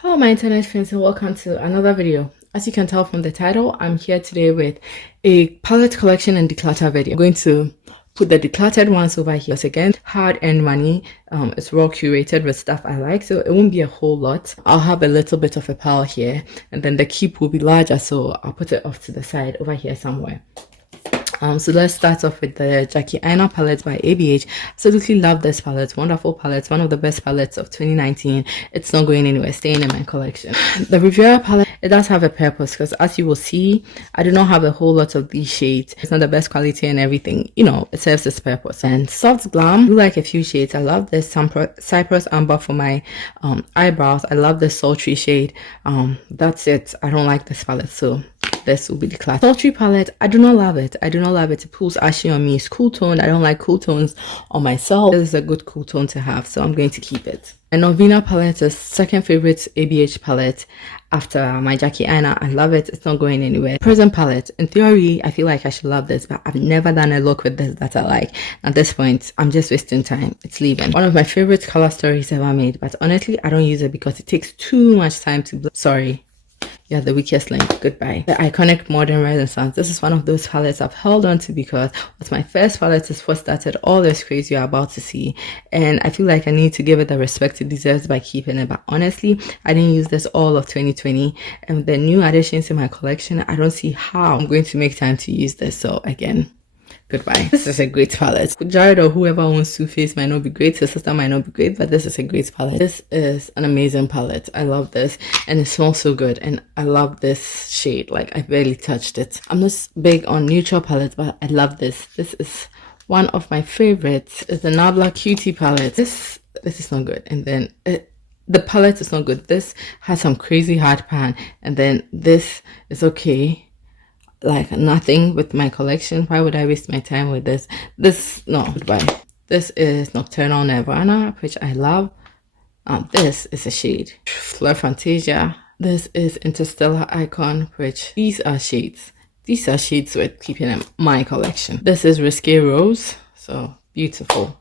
Hello my internet friends and welcome to another video. As you can tell from the title, I'm here today with a palette collection and declutter video. I'm going to put the decluttered ones over here. So again, hard-earned money. It's well curated with stuff I like, so it won't be a whole lot. I'll have a little bit of a pile here, and then the keep will be larger, so I'll put it off to the side over here somewhere. So let's start off with the Jackie Aina palette by ABH. Absolutely love this palette. Wonderful palette. One of the best palettes of 2019. It's not going anywhere. Staying in my collection. The Riviera palette, it does have a purpose because as you will see, I do not have a whole lot of these shades. It's not the best quality and everything. You know, it serves its purpose. And Soft Glam, I do like a few shades. I love this Cypress Amber for my eyebrows. I love this sultry shade. That's it. I don't like this palette, so this will be the class. Sultry palette, I do not love it. I do not love it. It pulls ashy on me. It's cool tone. I don't like cool tones on myself. This is a good cool tone to have, so I'm going to keep it. And Norvina palette is second favorite ABH palette after my Jackie Aina. I love it. It's not going anywhere. Prism palette, in theory, I feel like I should love this, but I've never done a look with this that I like. At this point, I'm just wasting time. It's leaving. One of my favorite color stories ever made, but honestly, I don't use it because it takes too much time to sorry. Yeah, the weakest link. Goodbye. The iconic Modern Renaissance. This is one of those palettes I've held on to because it's my first palette. Is what started all this craze you're about to see, and I feel like I need to give it the respect it deserves by keeping it. But honestly, I didn't use this all of 2020, and the new additions in my collection, I don't see how I'm going to make time to use this. So again, goodbye. This is a great palette. Jared or whoever owns Too Faced might not be great. His sister might not be great, but this is a great palette. This is an amazing palette. I love this, and it smells so good. And I love this shade. Like I barely touched it. I'm not big on neutral palettes, but I love this. This is one of my favorites. It's the Nabla Cutie palette. This is not good. And then the palette is not good. This has some crazy hard pan, and then this is okay. Like nothing with my collection. Why would I waste my time with this? No, goodbye. This is Nocturnal Nirvana, which I love. This is a shade Fleur Fantasia. This is Interstellar Icon, which these are shades worth keeping in my collection. This is Risque Rose, so beautiful.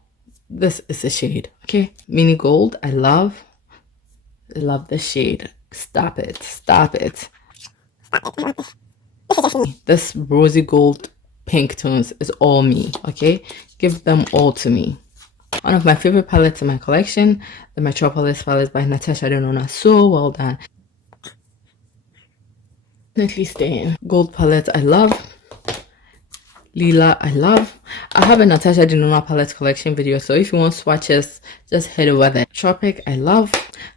This is a shade. Okay, Mini Gold. I love this shade. Stop it. This rosy gold pink tones is all me. Okay, give them all to me. One of my favorite palettes in my collection, the Metropolis palette by Natasha Denona. So well done. Definitely staying. Gold palette I love. Lila I love. I have a Natasha Denona palette collection video, so if you want swatches, just head over there. Tropic I love.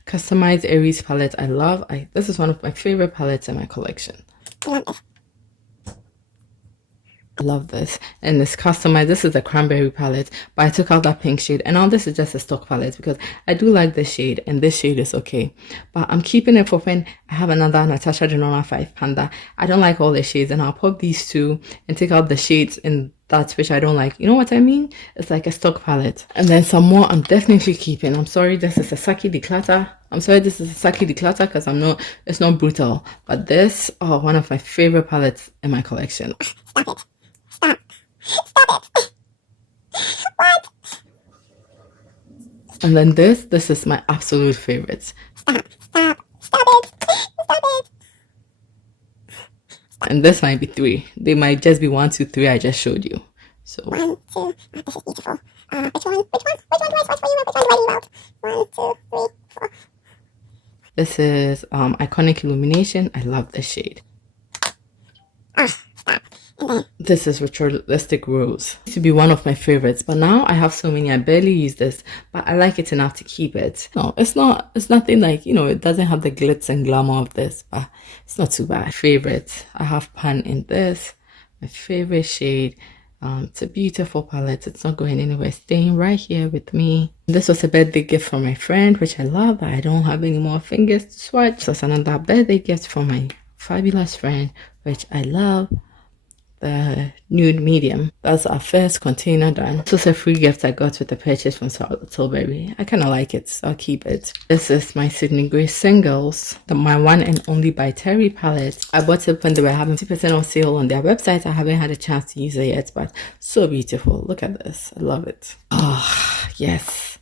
Customized Aries palette I love. This is one of my favorite palettes in my collection. I love this. And this customized, this is the cranberry palette, but I took out that pink shade, and now this is just a stock palette because I do like this shade, and this shade is okay, but I'm keeping it for when I have another Natasha Denona 5 Panda. I don't like all the shades, and I'll pop these two and take out the shades in that which I don't like. You know what I mean? It's like a stock palette. And then some more I'm definitely keeping. I'm sorry, this is a Saki Declutter. Because it's not brutal, but this, oh, one of my favorite palettes in my collection. Stop it. What? And then this is my absolute favorite. Stop it. And this might be 3. They might just be 1, 2, 3 I just showed you. So 1, 2, oh, this is beautiful. Which one do I swatch for you? Which one do I leave out? 1, 2, 3, 4. This is Iconic Illumination. I love this shade. Stop. This is Ritualistic Rose. It used to be one of my favorites, but now I have so many I barely use this, but I like it enough to keep it. No, it's nothing like, you know, it doesn't have the glitz and glamour of this, but it's not too bad. Favorite, I have pan in this, my favorite shade. It's a beautiful palette. It's not going anywhere, staying right here with me. This was a birthday gift from my friend, which I love, but I don't have any more fingers to swatch. So it's another birthday gift from my fabulous friend, which I love. The nude medium. That's our first container done. This was a free gift I got with the purchase from Tilbury. I kind of like it, so I'll keep it. This is my Sydney Grace Singles, my one and only by Terry palette. I bought it when they were having 50% off sale on their website. I haven't had a chance to use it yet, but so beautiful. Look at this. I love it. Oh, yes.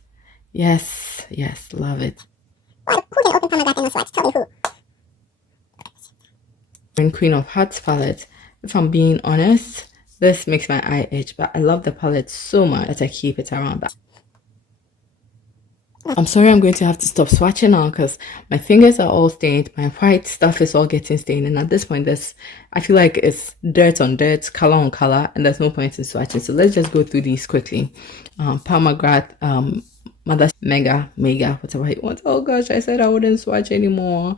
Love it. Queen of Hearts palette. If I'm being honest, this makes my eye itch, but I love the palette so much that I keep it around. I'm sorry, I'm going to have to stop swatching now because my fingers are all stained, my white stuff is all getting stained, and at this point I feel like it's dirt on dirt, color on color, and there's no point in swatching. So let's just go through these quickly. Mcgrath, Mothership, Mega, whatever you want. Oh gosh, I said I wouldn't swatch anymore.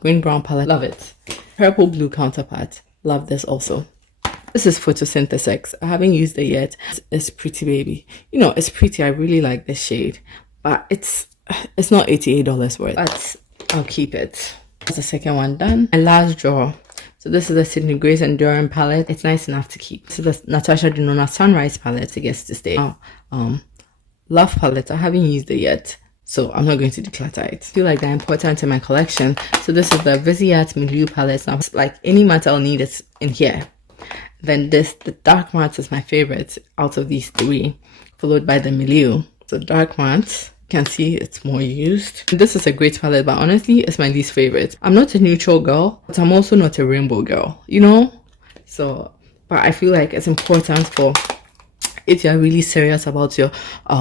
Green brown palette, love it. Purple blue counterpart, love this also. This is Photosynthesis. I haven't used it yet. It's pretty, baby. You know, it's pretty. I really like this shade, but it's not $88 worth, but I'll keep it. That's the second one done. My last drawer. So this is the Sydney Grace and Durham palette. It's nice enough to keep. This is the Natasha Denona Sunrise palette. It gets to stay. Love palette. I haven't used it yet, so I'm not going to declutter it. I feel like they're important in my collection. So this is the Viziat Milieu palette. Now, like any matte I'll need is in here. Then the dark matte is my favorite out of these three, followed by the Milieu. So dark matte, you can see it's more used. This is a great palette, but honestly, it's my least favorite. I'm not a neutral girl, but I'm also not a rainbow girl, you know? So, but I feel like it's important for, if you're really serious about your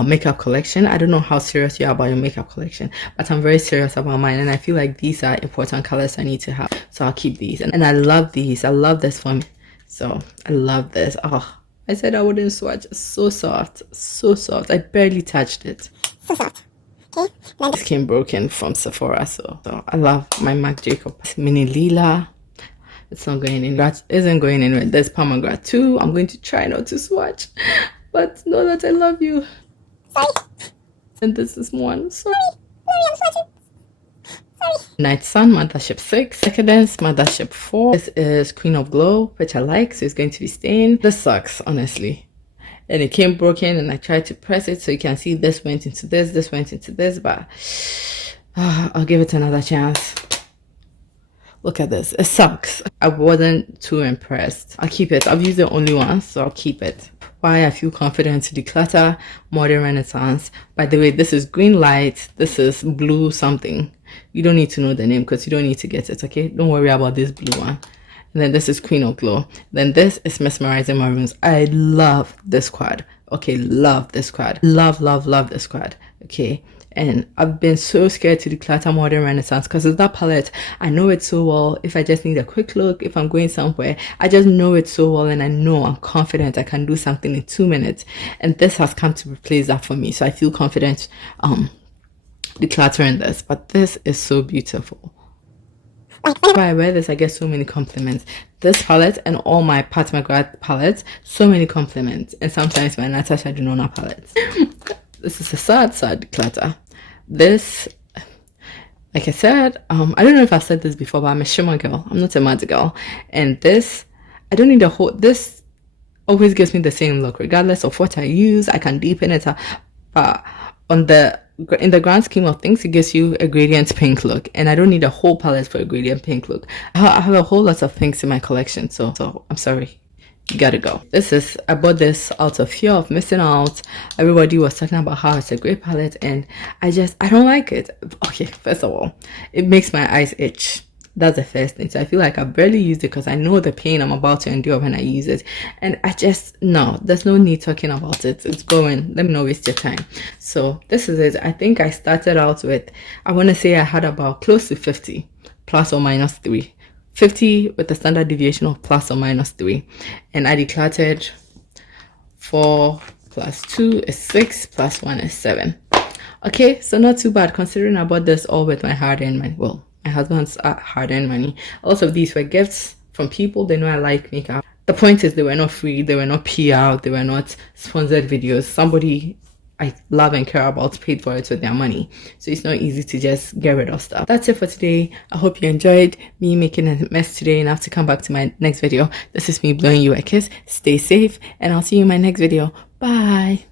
makeup collection. I don't know how serious you are about your makeup collection, but I'm very serious about mine, and I feel like these are important colors I need to have. So I'll keep these. And I love these. I love this for me. So I love this. Oh, I said I wouldn't swatch. So soft, so soft. I barely touched it. So soft. Okay. This came broken from Sephora, so I love my Marc Jacobs Mini Lila. It's not going in. That isn't going in. There's Mcgrath too. I'm going to try not to swatch, but know that I love you. Sorry. And this is one. Sorry. I'm swatching. Night Sun, Mothership 6, Decadence, Mothership 4. This is Queen of Glow, which I like, so it's going to be stained. This sucks, honestly. And it came broken, and I tried to press it, so you can see this went into this went into this, but I'll give it another chance. Look at this. It sucks. I wasn't too impressed. I'll keep it. I've used it only once, so I'll keep it. Why I feel confident to declutter, Modern Renaissance. By the way, this is green light. This is blue something. You don't need to know the name because you don't need to get it, okay? Don't worry about this blue one. And then this is Queen of Glow. Then this is Mesmerizing Maroons. I love this quad. Okay, love this quad. Love this quad. Okay. And I've been so scared to declutter Modern Renaissance because it's that palette. I know it so well. If I just need a quick look, if I'm going somewhere, I just know it so well, and I know I'm confident I can do something in 2 minutes. And this has come to replace that for me. So I feel confident decluttering this. But this is so beautiful. Whenever I wear this, I get so many compliments. This palette and all my Pat McGrath palettes, so many compliments. And sometimes my Natasha Denona palettes. This is a sad declutter. This, like I said, I don't know if I've said this before, but I'm a shimmer girl. I'm not a matte girl. And this, I don't need a whole, this always gives me the same look. Regardless of what I use, I can deepen it up. But in the grand scheme of things, it gives you a gradient pink look. And I don't need a whole palette for a gradient pink look. I have a whole lot of pinks in my collection. So I'm sorry. You gotta go. I bought this out of fear of missing out. Everybody was talking about how it's a great palette, and I don't like it. Okay, first of all, it makes my eyes itch. That's the first thing. So I feel like I barely used it because I know the pain I'm about to endure when I use it. And no, there's no need talking about it. It's going. Let me not waste your time. So this is it. I think I started out with, I want to say I had about close to 50, plus or minus 3. 50 with a standard deviation of plus or minus 3. And I decluttered 4 plus 2 is 6 plus 1 is 7. Okay, so not too bad considering I bought this all with my hard-earned money. Well, my husband's hard-earned money. Lots of these were gifts from people. They know I like makeup. The point is they were not free. They were not PR. They were not sponsored videos. Somebody I love and care about paid for it with their money. So it's not easy to just get rid of stuff. That's it for today. I hope you enjoyed me making a mess today, and I have to come back to my next video. This is me blowing you a kiss. Stay safe, and I'll see you in my next video. Bye.